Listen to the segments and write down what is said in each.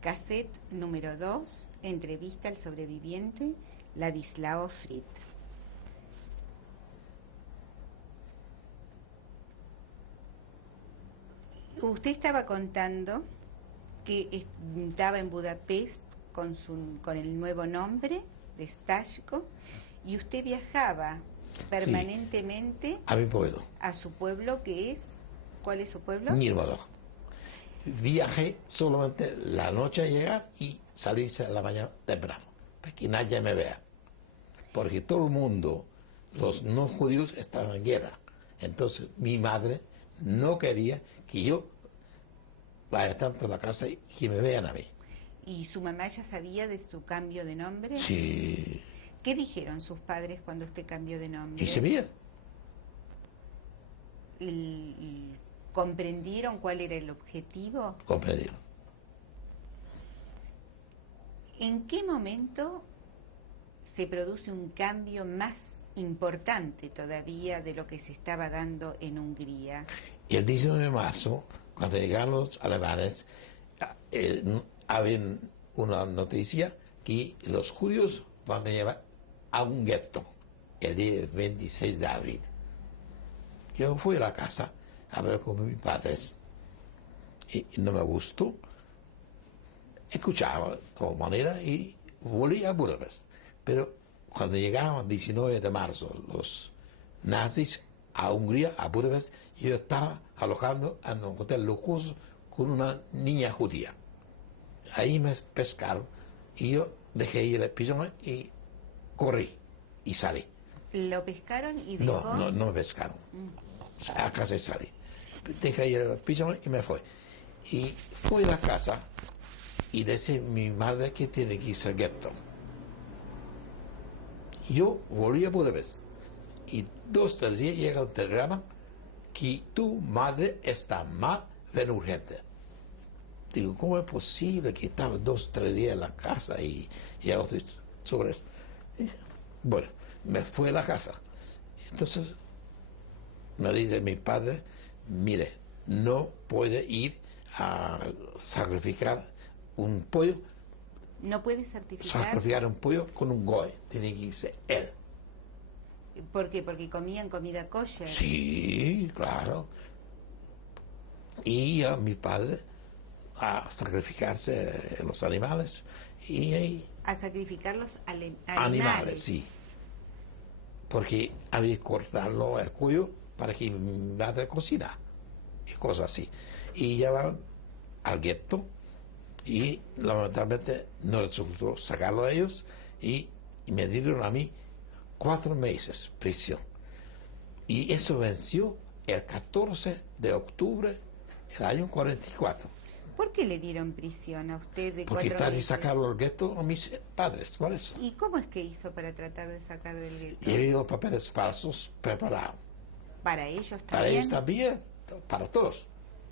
Cassette número 2, entrevista al sobreviviente Ladislao Fried. Usted estaba contando que estaba en Budapest con el nuevo nombre de Stashko y usted viajaba permanentemente, sí, a mi pueblo. A su pueblo, que es... ¿Cuál es su pueblo? Nirmala. Viajé solamente la noche a llegar y salirse a la mañana temprano, para que nadie me vea. Porque todo el mundo, los no judíos, estaban en guerra. Entonces mi madre no quería que yo vaya tanto a la casa y que me vean a mí. ¿Y su mamá ya sabía de su cambio de nombre? Sí. ¿Qué dijeron sus padres cuando usted cambió de nombre? Y se veía. ¿Comprendieron cuál era el objetivo? Comprendieron. ¿En qué momento se produce un cambio más importante todavía de lo que se estaba dando en Hungría? Y el 19 de marzo, cuando llegaron los alemanes, había una noticia que los judíos van a llevar a un gueto el día 26 de abril. Yo fui a la casa a ver con mis padres y no me gustó. Escuchaba como manera y volví a Budapest. Pero cuando llegaban el 19 de marzo los nazis a Hungría, a Budapest, yo estaba alojando en un hotel lujoso con una niña judía. Ahí me pescaron y yo dejé ir el pijama y corrí y salí. ¿Lo pescaron y dejó? No me pescaron. A casa y salí. Dejé ir el pijama y me fui. Y fui a la casa y decía mi madre que tiene que irse al gueto. Yo volví a Budapest y 2-3 días llega el telegrama que tu madre está mal, ven urgente. Digo, ¿cómo es posible que estaba 2-3 días en la casa y algo sobre eso? Bueno, me fui a la casa. Entonces me dice mi padre, mire, no puede ir a sacrificar un pollo. ¿No puede sacrificar un pollo con un goy, tiene que irse él. ¿Por qué? ¿Porque comían comida kosher? Sí, claro. Y a mi padre a sacrificarse los animales y a sacrificar los animales, sí. Porque había que cortarlo el cuello para que mi madre cocina y cosas así. Y ya van al gueto y lamentablemente no resultó sacarlo a ellos y me dieron a mí 4 meses prisión. Y eso venció el 14 de octubre del año 44. ¿Por qué le dieron prisión a usted de 4 meses? Porque traté de sacarlo del gueto a mis padres, por eso. ¿Y cómo es que hizo para tratar de sacar del gueto? Y había los papeles falsos preparados. ¿Para ellos también? Para ellos también, para todos.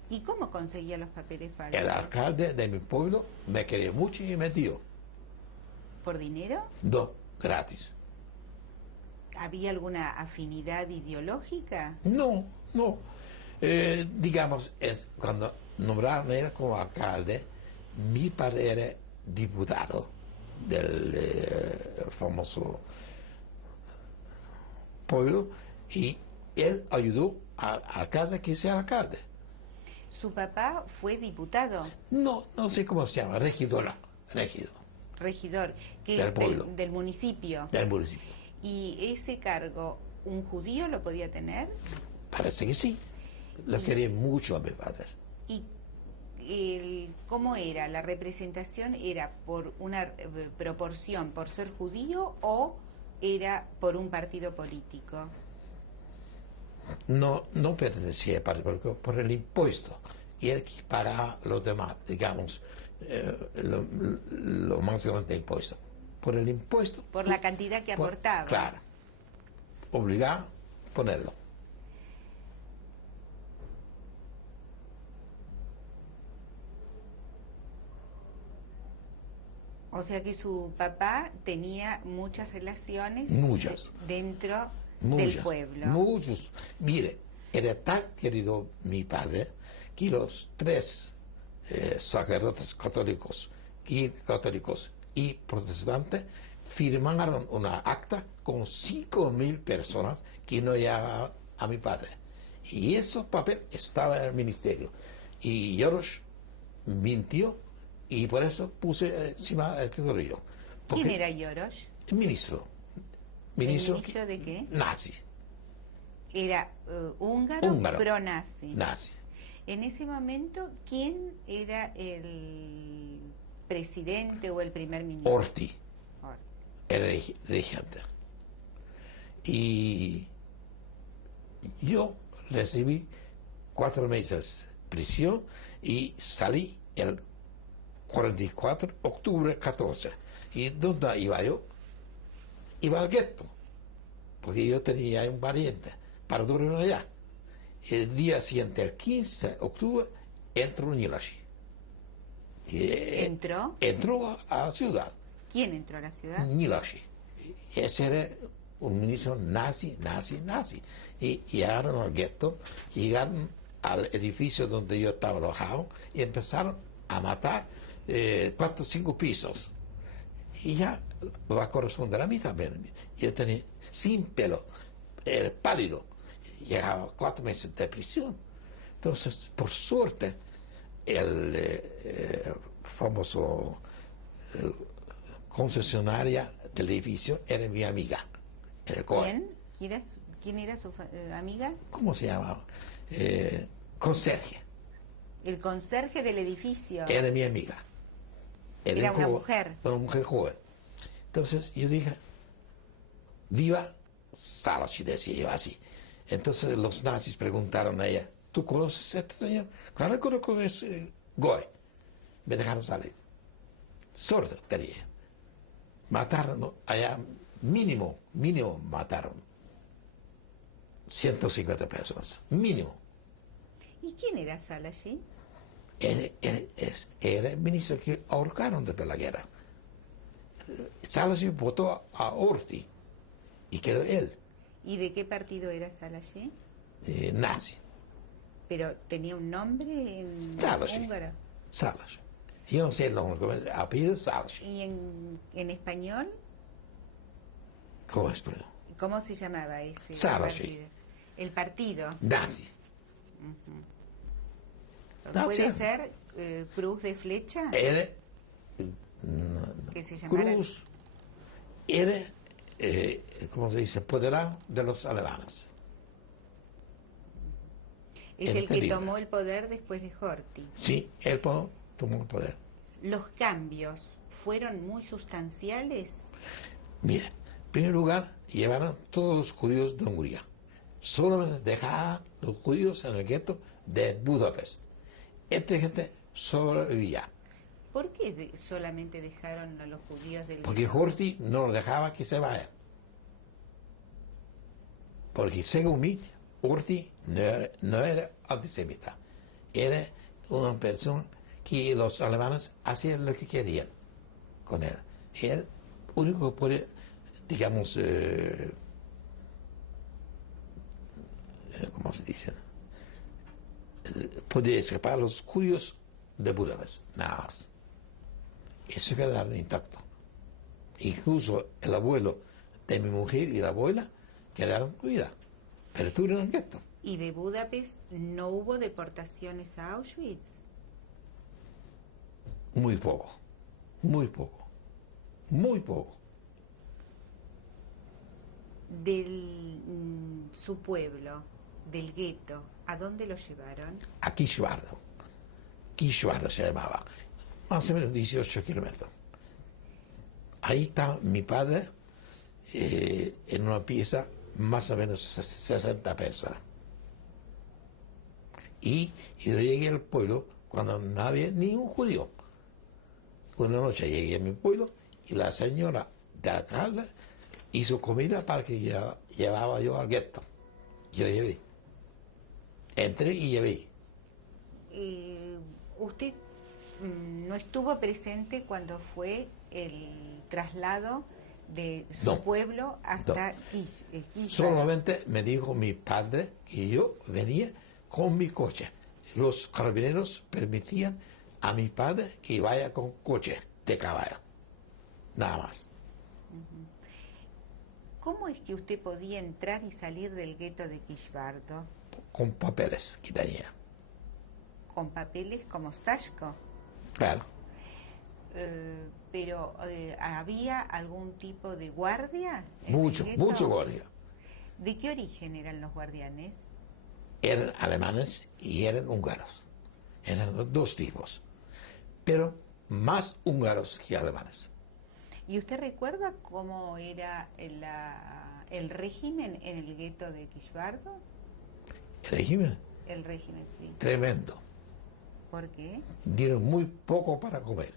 ¿Y cómo conseguía los papeles falsos? El alcalde de mi pueblo me quería mucho y me dio. ¿Por dinero? No, gratis. ¿Había alguna afinidad ideológica? No. Digamos, cuando nombraron él como alcalde, mi padre era diputado del famoso pueblo y él ayudó al alcalde que sea alcalde. ¿Su papá fue diputado? No sé cómo se llama, regidor, que del es pueblo. Del municipio. Del municipio. ¿Y ese cargo, un judío lo podía tener? Parece que sí. Lo quería mucho a mi padre. ¿Y cómo era? ¿La representación era por una proporción por ser judío o era por un partido político? No pertenecía al partido político por el impuesto. Y él pagaba los demás, digamos, lo más grande de impuesto. Por el impuesto. Por la cantidad que aportaba. Claro. Obligaba a ponerlo. O sea que su papá tenía muchas relaciones dentro del pueblo. Muchos. Mire, era tan querido mi padre que los 3 sacerdotes católicos que católicos y protestantes firmaron una acta con 5.000 personas que no llegaban a mi padre. Y ese papel estaba en el ministerio. Y Jarosz mintió y por eso puse encima el escritorio. ¿Quién era Jarosz? El ministro. ¿El ministro de qué? Nazi. Era húngaro, pro-nazi. Nazi. En ese momento, ¿quién era el presidente o el primer ministro? Horthy, el regente. Y yo recibí 4 meses de prisión y salí el 44 de octubre 14. ¿Y dónde iba yo? Iba al gueto, porque yo tenía un pariente para dormir allá. El día siguiente, el 15 de octubre, entró Nyilashi. ¿Entró? Entró a la ciudad. ¿Quién entró a la ciudad? Nyilashi. Ese era un ministro nazi. Y llegaron al gueto, llegaron al edificio donde yo estaba alojado y empezaron a matar 4 o 5 pisos. Y ya va a corresponder a mí también. Yo tenía sin pelo, era pálido. Llegaba 4 meses de prisión. Entonces, por suerte, el famoso concesionaria del edificio era mi amiga. ¿Quién era su amiga? ¿Cómo se llamaba? Conserje. El conserje del edificio. Era mi amiga. Era una mujer. Una mujer joven. Entonces yo dije, viva Szalasi, decía yo así. Entonces los nazis preguntaron a ella, ¿tú conoces a este señor? Claro que conozco, es Goy. Me dejaron salir. Sordo tenía. Mataron allá, mínimo mataron 150 personas, mínimo. ¿Y quién era Szalasi? Era el ministro que ahorcaron después de la guerra. Szalasi votó a Horthy y quedó él. ¿Y de qué partido era Szalasi? Nazi. ¿Pero tenía un nombre en húngaro? Szalasi. Yo no sé el nombre, apellido Szalasi. ¿Y en español? ¿Cómo es? ¿Cómo se llamaba ese Szalasi. partido? El partido. Nazi. ¿Puede ser Cruz de Flecha? Era Que se llamara Cruz. Era, ¿cómo se dice? Poderado de los alemanes. Es Era el que terrible. tomó el poder después de Horthy. Sí, él tomó el poder. ¿Los cambios fueron muy sustanciales? Mira, en primer lugar, llevaron todos los judíos de Hungría. Solamente dejaban los judíos en el gueto de Budapest. Esta gente sobrevivía. ¿Por qué solamente dejaron a los judíos del Porque Horthy no lo dejaba que se vayan. Porque según mí, Horthy no era antisemita. Era una persona que los alemanes hacían lo que querían con él. Él único que podía, digamos, ¿cómo se dice? Podía escapar a los judíos de Budapest, nada más. Eso quedaron intacto. Incluso el abuelo de mi mujer y la abuela quedaron con vida, pero estuvieron en el gueto. ¿Y de Budapest no hubo deportaciones a Auschwitz? Muy poco. Su pueblo, del gueto, ¿a dónde lo llevaron? A Kisvardo. Kisvardo se llamaba. Más o menos 18 kilómetros. Ahí está mi padre en una pieza más o menos 60 personas. Y yo llegué al pueblo cuando no había ningún judío. Una noche llegué a mi pueblo y la señora de alcalde hizo comida para que llevaba yo al gueto. Yo llevé. Entré y llevé. ¿Usted no estuvo presente cuando fue el traslado de su pueblo hasta Kisvar? Solamente me dijo mi padre que yo venía con mi coche. Los carabineros permitían a mi padre que vaya con coche de caballo. Nada más. ¿Cómo es que usted podía entrar y salir del gueto de Kirchbardo? Con papeles que tenía. ¿Con papeles como Stashko? Claro. Pero ¿había algún tipo de guardia en Mucho, el gueto? mucho guardia. ¿De qué origen eran los guardianes? Eran alemanes y eran húngaros. Eran los dos tipos. Pero más húngaros que alemanes. ¿Y usted recuerda cómo era el régimen en el gueto de Kirchbardo? El régimen, El régimen, sí. tremendo. ¿Por qué? Dieron muy poco para comer.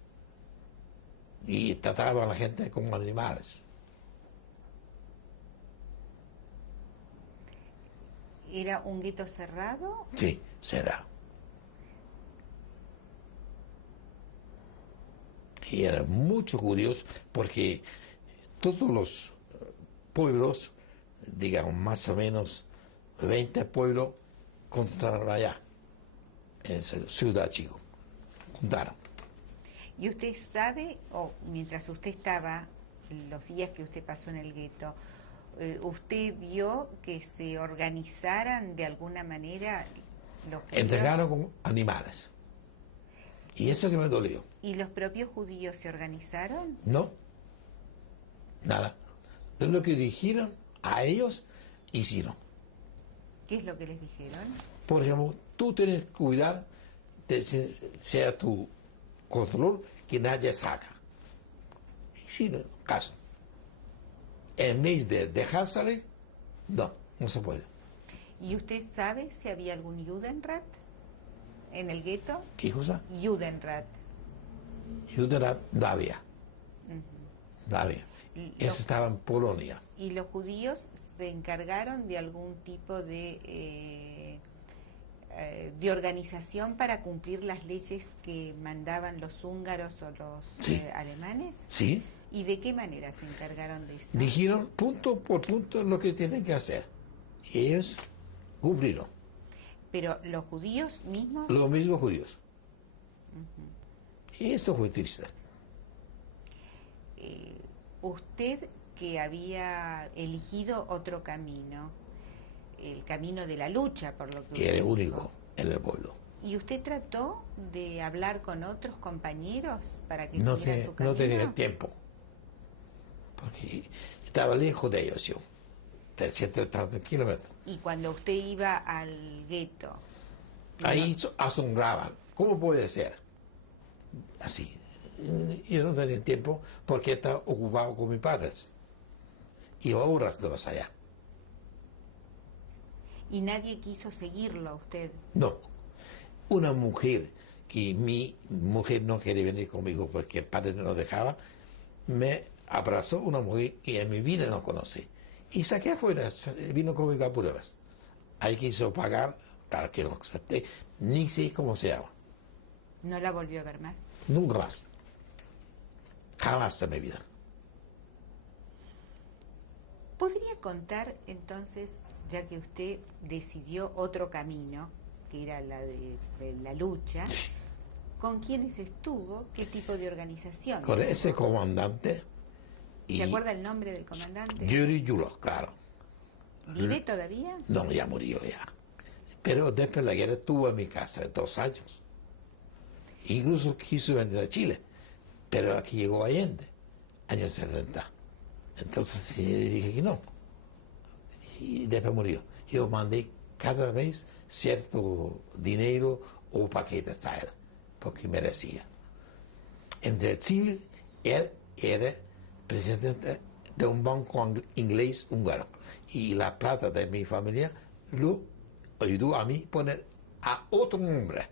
Y trataban a la gente como animales. ¿Era un gueto cerrado? Sí, será. Y eran muchos judíos porque todos los pueblos, digamos más o menos 20 pueblos, concentraron allá, en esa ciudad chico. Juntaron. ¿Y usted sabe, o mientras usted estaba, los días que usted pasó en el gueto, usted vio que se organizaran de alguna manera los judíos? Entregaron como animales. Y eso que me dolió. ¿Y los propios judíos se organizaron? No, nada. De lo que dijeron a ellos, hicieron. ¿Qué es lo que les dijeron? Por ejemplo, tú tienes que cuidar de que sea tu control que nadie saca. Hicieron caso. En vez de dejar salir, no se puede. ¿Y usted sabe si había algún Judenrat en el gueto? ¿Qué cosa? Judenrat. Judenrat no había. No había. Eso Los- estaba en Polonia. ¿Y los judíos se encargaron de algún tipo de organización para cumplir las leyes que mandaban los húngaros o los Sí. alemanes? ¿Sí? ¿Y de qué manera se encargaron de eso? Dijeron punto por punto lo que tienen que hacer. Y ellos cumplieron. Pero los judíos mismos, Los mismos judíos. Y eso fue triste. usted que había elegido otro camino, el camino de la lucha, por lo que Que era usted único dijo, en el pueblo. ¿y usted trató de hablar con otros compañeros para que No, siguieran su camino? no tenía tiempo. Porque estaba lejos de ellos yo. 330 kilómetros. Y cuando usted iba al gueto, Ahí asombraban. ¿Cómo puede ser? Así. Yo no tenía tiempo porque estaba ocupado con mis padres. Iba horas de los allá. y nadie quiso seguirlo a usted. No. Una mujer, que mi mujer no quería venir conmigo porque el padre no lo dejaba, me abrazó una mujer que en mi vida no conocí. Y saqué afuera, vino conmigo a Budapest. Ahí quiso pagar, claro que lo acepté, ni sé cómo se llama. ¿No la volvió a ver más? Nunca más. Jamás en mi vida. ¿Podría contar entonces, ya que usted decidió otro camino, que era la de la lucha, con quiénes estuvo, qué tipo de organización? Con ese comandante y ¿Se acuerda el nombre del comandante? Yuri Yulov, claro. ¿Vive todavía? No, ya murió ya. Pero después de la guerra estuvo en mi casa 2 años. Incluso quiso venir a Chile, pero aquí llegó Allende, años 70. Entonces sí, dije que no. Y después murió. Yo mandé cada mes cierto dinero o paquetes a él, porque merecía. Entre Chile, él era presidente de un banco inglés húngaro. Y la plata de mi familia lo ayudó a mí poner a otro nombre.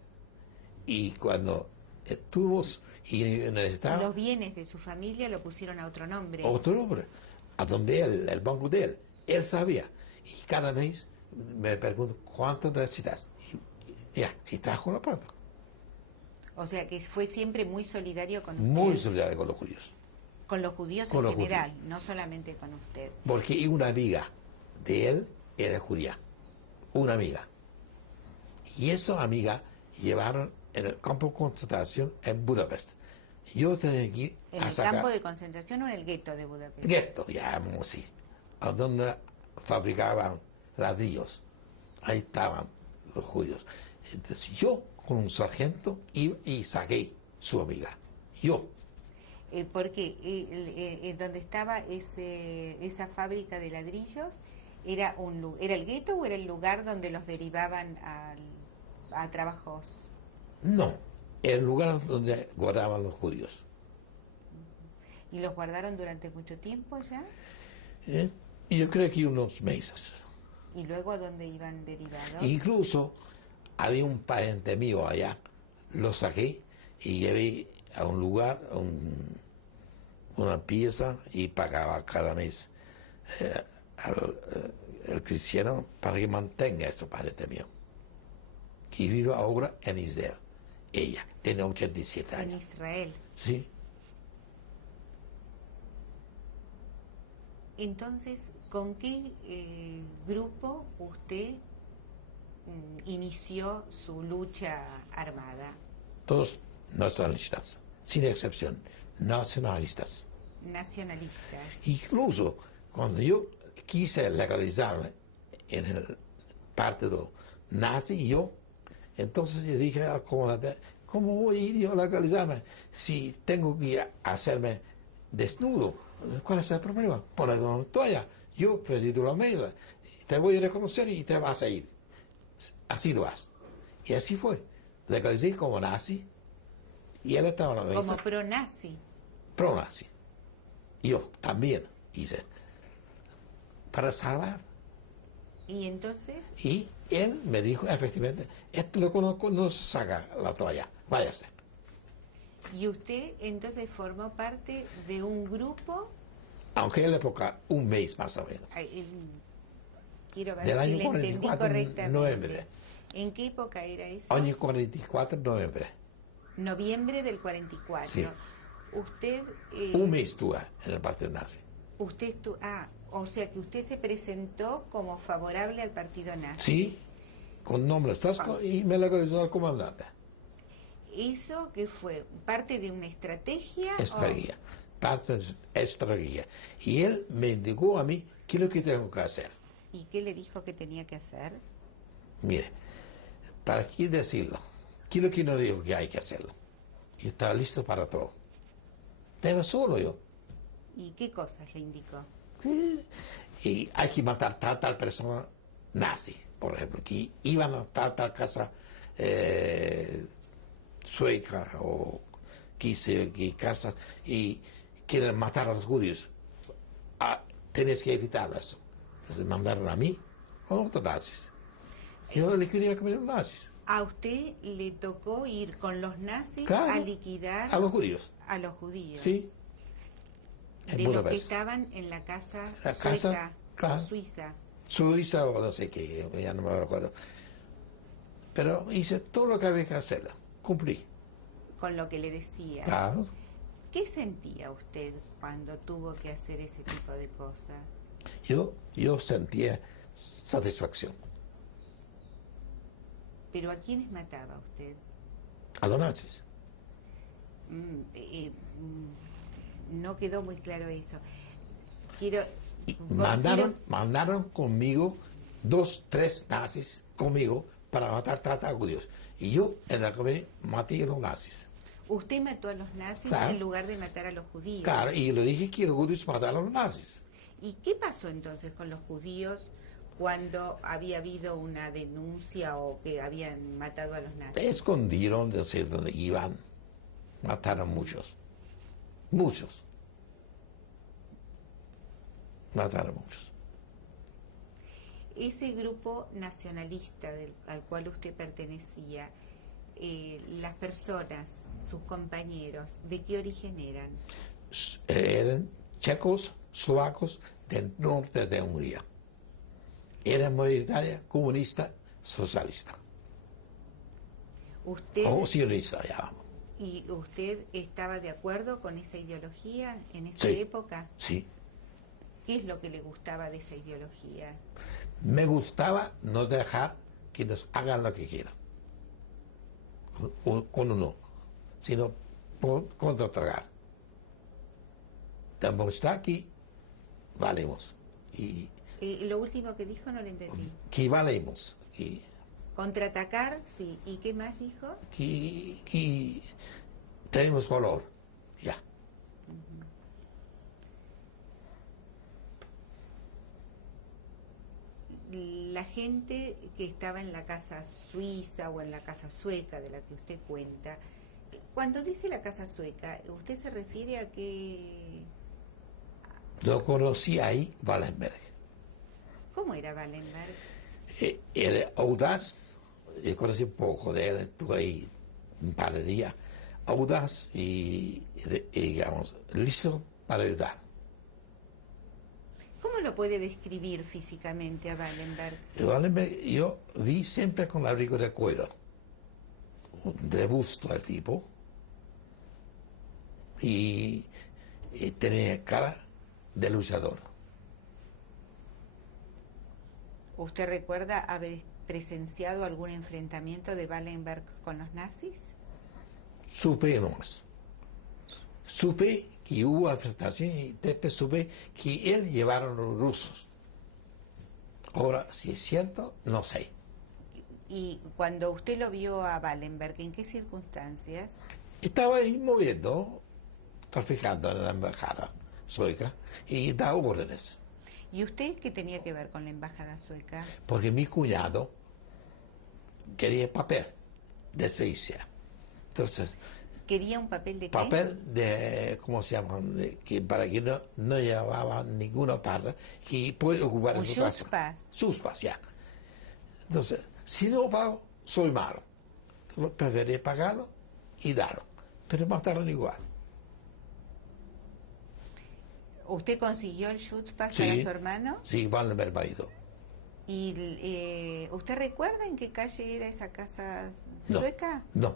Y cuando estuvimos y necesitaba Los bienes de su familia lo pusieron a otro nombre. otro nombre, a donde él, el banco de él sabía. Y cada mes me pregunto, ¿cuánto necesitas? Y trajo la plata. O sea que fue siempre muy solidario con usted. Muy solidario con los judíos. Con los judíos Con en los general, no solamente con usted. Porque una amiga de él era judía. Una amiga. Y esa amiga llevaron en el campo de concentración en Budapest. Yo tenía que ir ¿En a el sacar campo de concentración o en el gueto de Budapest? gueto, llamamos así, a donde fabricaban ladrillos. Ahí estaban los judíos. Entonces yo, con un sargento, iba y saqué su amiga. Yo. ¿Por qué? ¿Donde estaba esa fábrica de ladrillos, era era el gueto o era el lugar donde los derivaban a trabajos? No, el lugar donde guardaban los judíos. ¿Y los guardaron durante mucho tiempo ya? ¿Eh? Y yo creo que unos meses. ¿Y luego a dónde iban derivados? Incluso había un pariente mío allá, lo saqué y llevé a un lugar, una pieza y pagaba cada mes el cristiano para que mantenga ese pariente mío, que vive ahora en Israel. Ella tiene 87 En años. Israel. Sí. Entonces, ¿con qué grupo usted inició su lucha armada? Todos nacionalistas, sin excepción, nacionalistas. Nacionalistas. Incluso cuando yo quise legalizarme en el partido nazi, entonces yo dije al comandante, ¿cómo voy a ir yo a legalizarme si tengo que hacerme desnudo? ¿Cuál es el problema? Ponete una toalla, yo presido la mesa, te voy a reconocer y te vas a ir. Así lo vas. Y así fue. Legalicé como nazi y él estaba en la mesa. Como pro-nazi. Pro-nazi. Yo también hice. Para salvar. Y entonces, Y él me dijo, efectivamente, este lo conozco, no se saca la toalla, váyase. y usted entonces formó parte de un grupo, Aunque en la época, un mes más o menos. quiero ver Del si año le entendí 44, correctamente. noviembre. ¿En qué época era eso? Año 44, noviembre. Noviembre del 44. Sí. Usted... Un mes estuve en el partido nazi. o sea que usted se presentó como favorable al partido nazi. Sí, con nombre Sasco y me legalizó al comandante. ¿Eso que fue? ¿Parte de una estrategia? Estrategia. Parte de estrategia. Y él me indicó a mí qué es lo que tengo que hacer. ¿Y qué le dijo que tenía que hacer? Mire, ¿para qué decirlo? ¿Qué es lo que no digo que hay que hacerlo? Y estaba listo para todo. Estaba solo yo. ¿Y qué cosas le indicó? Y hay que matar tal persona nazi, por ejemplo, que iban a tal casa sueca o que casa y quieren matar a los judíos. Tienes que evitar eso. Entonces mandaron a mí con otros nazis. Yo le quería comer a los nazis. ¿A usted le tocó ir con los nazis Claro, a liquidar a los judíos. a los judíos? Sí. En De los que Budapest. estaban en la casa La sueca casa, claro. o suiza. Suiza o no sé qué, ya no me recuerdo. Pero hice todo lo que había que hacer. Cumplí. Con lo que le decía. Claro. ¿Qué sentía usted cuando tuvo que hacer ese tipo de cosas? Yo sentía satisfacción. ¿Pero a quiénes mataba usted? A los nazis. No quedó muy claro eso. Quiero... Y quiero- mandaron conmigo 2, 3 nazis conmigo para matar a judíos. Y yo en la comunidad maté a los nazis. Usted mató a los nazis Claro. en lugar de matar a los judíos. Claro, y le dije que los judíos mataron a los nazis. ¿Y qué pasó entonces con los judíos cuando había habido una denuncia o que habían matado a los nazis? Escondieron de ser donde iban. Mataron muchos. Muchos. Mataron muchos. Ese grupo nacionalista al cual usted pertenecía, las personas, sus compañeros, ¿de qué origen eran? Eran checos, eslovacos del norte de Hungría. Era mayoritaria comunista, socialista. ¿Usted, O sionista, ya vamos. ¿Y usted estaba de acuerdo con esa ideología en esa Sí. época? Sí. ¿Qué es lo que le gustaba de esa ideología? Me gustaba no dejar que nos hagan lo que quieran. Con uno. Sino contraatacar. Estamos está aquí, valemos. Y lo último que dijo no lo entendí. que valemos. Y Contraatacar, sí. ¿Y qué más dijo? que tenemos valor. Ya. La gente que estaba en la casa suiza o en la casa sueca de la que usted cuenta, cuando dice la casa sueca, ¿usted se refiere a que... Lo conocí ahí, Wallenberg. ¿Cómo era Wallenberg? Era audaz, conocí un poco de él, estuve ahí un par de días, audaz y digamos, listo para ayudar. ¿Cómo lo puede describir físicamente a Wallenberg? Wallenberg yo vi siempre con abrigo de cuero, de busto el tipo, y tenía cara de luchador. ¿Usted recuerda haber presenciado algún enfrentamiento de Wallenberg con los nazis? Supe nomás. Supe que hubo enfrentación y después supe que él llevaron los rusos. Ahora, si es cierto, no sé. Y cuando usted lo vio a Wallenberg, ¿en qué circunstancias? Estaba ahí moviendo, traficando en la embajada sueca y daba órdenes. ¿Y usted qué tenía que ver con la embajada sueca? Porque mi cuñado quería papel de Suiza. Entonces, ¿Quería un papel de qué? papel de, ¿cómo se llama? Que para que no llevaba ninguna parte, que puede ocupar Un en su casa. Schutzpass. Schutzpass, ya. Entonces, si no pago, soy malo. Entonces, preferí pagarlo y darlo. Pero mataron igual. ¿Usted consiguió el Schutzpass Sí. para su hermano? Sí, Wallenberg marido. ¿Y usted recuerda en qué calle era esa casa No. sueca? No.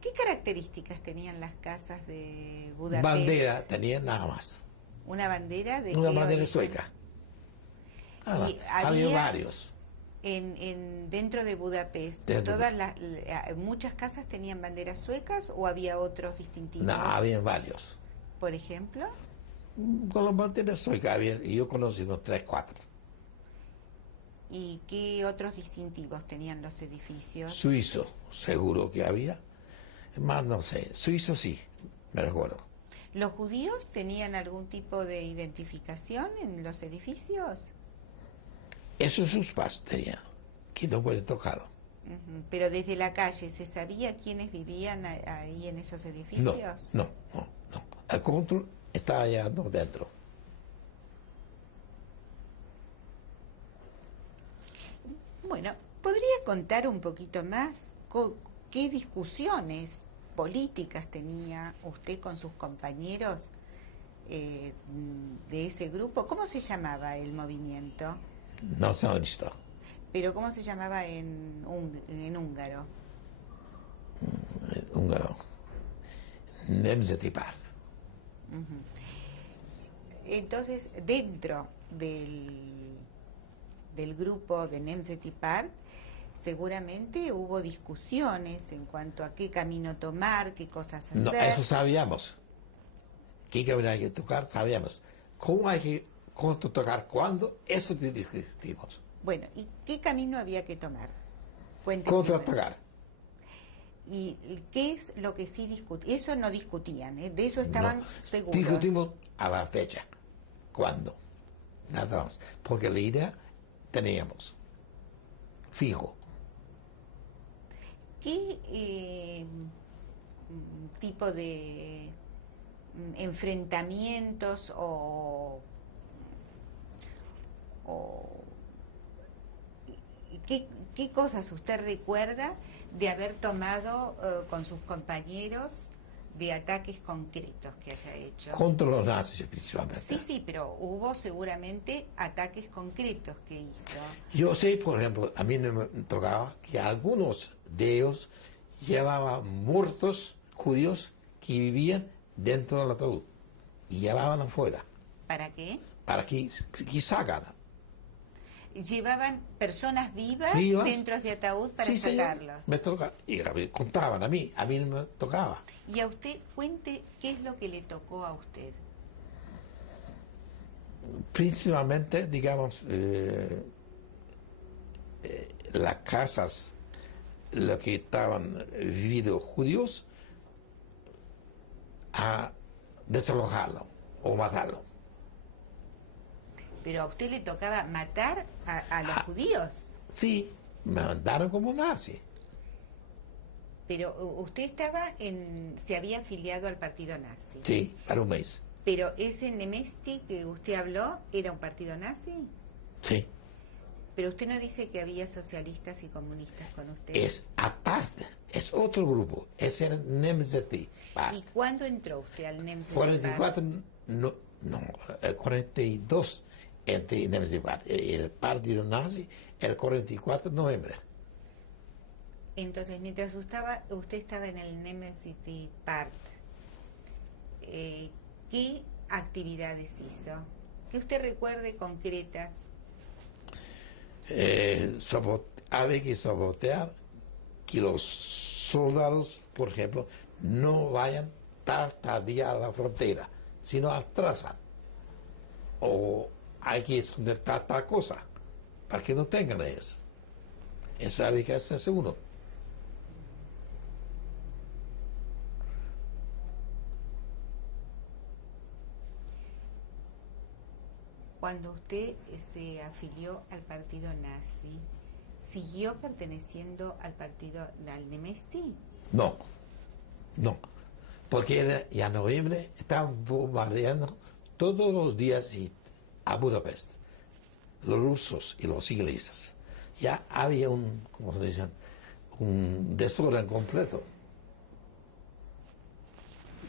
¿Qué características tenían las casas de Budapest? Bandera tenía nada más. ¿Una bandera de Una qué bandera origen? sueca. Nada más. Y Había había- varios. Dentro de Budapest, Dentro de- ¿muchas casas tenían banderas suecas o había otros distintivos? No, había varios. Por ejemplo, Con las banderas suecas había, y yo conocí unos 3, 4. ¿y qué otros distintivos tenían los edificios? Suizo, seguro que había. Más no sé. Suizo sí, me recuerdo. ¿Los judíos tenían algún tipo de identificación en los edificios? Esos sus pas tenían, que no pueden tocarlo. Ujú. Pero desde la calle, ¿se sabía quiénes vivían ahí en esos No, edificios? no, no, no. El control estaba allá no dentro. Bueno, ¿podría contar un poquito más qué discusiones políticas tenía usted con sus compañeros de ese grupo? ¿Cómo se llamaba el movimiento? Nacionalista. Pero ¿cómo se llamaba en húngaro? Húngaro. Nemzeti Párt. Entonces, dentro del grupo de Nemzeti Párt, seguramente hubo discusiones en cuanto a qué camino tomar, qué cosas hacer. No, eso sabíamos. ¿Qué camino hay que tocar? Sabíamos. ¿Cómo hay que tocar? ¿Cuándo? Eso discutimos. Bueno, ¿y qué camino había que tomar? Cuénteme. Contraatacar. ¿Y qué es lo que sí discutían? Eso no discutían, ¿eh? De eso estaban No. seguros. Discutimos a la fecha. ¿Cuándo? Nada más. Porque la idea teníamos. Fijo. ¿Qué tipo de enfrentamientos o qué cosas usted recuerda de haber tomado con sus compañeros de ataques concretos que haya hecho? Contra los nazis principalmente. Sí, sí, pero hubo seguramente ataques concretos que hizo. Yo sé, por ejemplo, a mí me tocaba que algunos de ellos llevaban muertos judíos que vivían dentro del ataúd y llevaban afuera ¿Para qué? para que sacan. llevaban personas vivas, ¿Vivas? dentro de ataúd para Sí, señor, sacarlos. me toca. Y me contaban a mí no me tocaba. Y a usted, cuente qué es lo que le tocó a usted. Principalmente, digamos, las casas, lo que estaban viviendo judíos, a desalojarlo o matarlo. Pero a usted le tocaba matar a los Ah. judíos. Sí, me mandaron como nazi. Pero usted se había afiliado al partido nazi. Sí, para un mes. Pero ese Nemesti que usted habló, ¿era un partido nazi? Sí, Pero usted no dice que había socialistas y comunistas con usted. es aparte, es otro grupo, es el NEMZT. ¿Y cuándo entró usted al NEMZT? 44, no, el 42 entre NEMZT, el partido nazi, el 44 de noviembre. Entonces, mientras usted estaba en el NEMZT Part, ¿qué actividades hizo? Que usted recuerde concretas. Había que sabotear que los soldados, por ejemplo, no vayan tardía a la frontera, sino atrasan. O hay que esconder tal cosa para que no tengan ellos. Eso había que hacerse uno. Cuando usted se afilió al partido nazi, ¿siguió perteneciendo al Nemesti? No, porque ya en noviembre estaban bombardeando todos los días a Budapest, los rusos y los ingleses. Ya había como se dice, un desorden completo.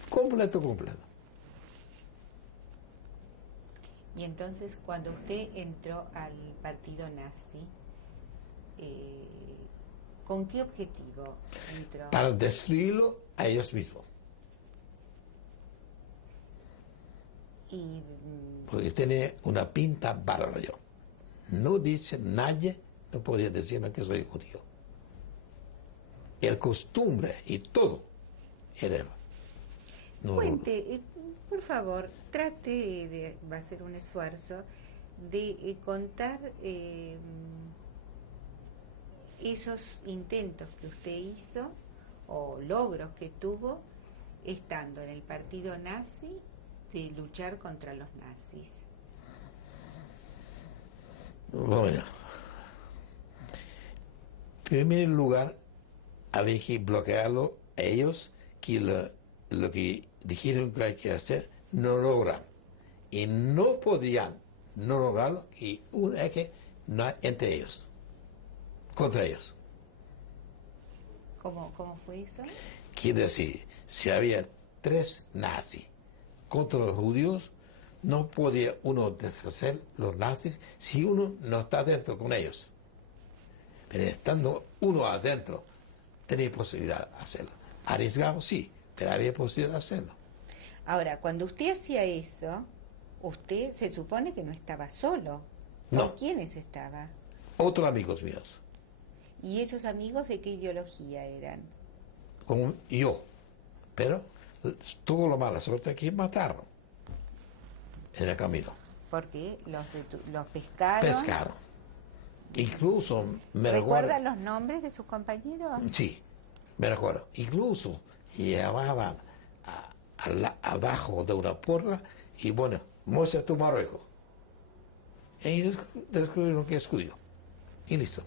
Completo. Y entonces, cuando usted entró al partido nazi, ¿con qué objetivo entró? Para destruirlo a ellos mismos. Y, Porque tiene una pinta bárbara yo. No dice nadie, no podía decirme que soy judío. El costumbre y todo era. No, cuente, por favor, trate va a ser un esfuerzo de contar esos intentos que usted hizo o logros que tuvo estando en el partido nazi de luchar contra los nazis. Bueno, en primer lugar, había que bloquearlo a ellos, que lo que dijeron que hay que hacer, no logran. Y no podían no lograrlo, y es que no entre ellos, contra ellos. ¿Cómo fue eso? Quiere decir, si había 3 nazis contra los judíos, no podía uno deshacer los nazis si uno no está adentro con ellos. Pero estando uno adentro, tenía posibilidad de hacerlo. Arriesgado, sí, pero había posibilidad de hacerlo. Ahora, cuando usted hacía eso, usted se supone que no estaba solo. ¿Con No. quiénes estaba? Otros amigos míos, ¿Y esos amigos de qué ideología eran? como yo, pero tuvo la mala suerte que mataron en el camino. Porque los pescaron. Pescaron. Incluso me ¿Recuerdan los nombres de sus compañeros? Sí, me recuerdo. Incluso llevaban abajo de una puerta y bueno, muestra tu Marruecos. Y descubrieron que es judío. Y listo.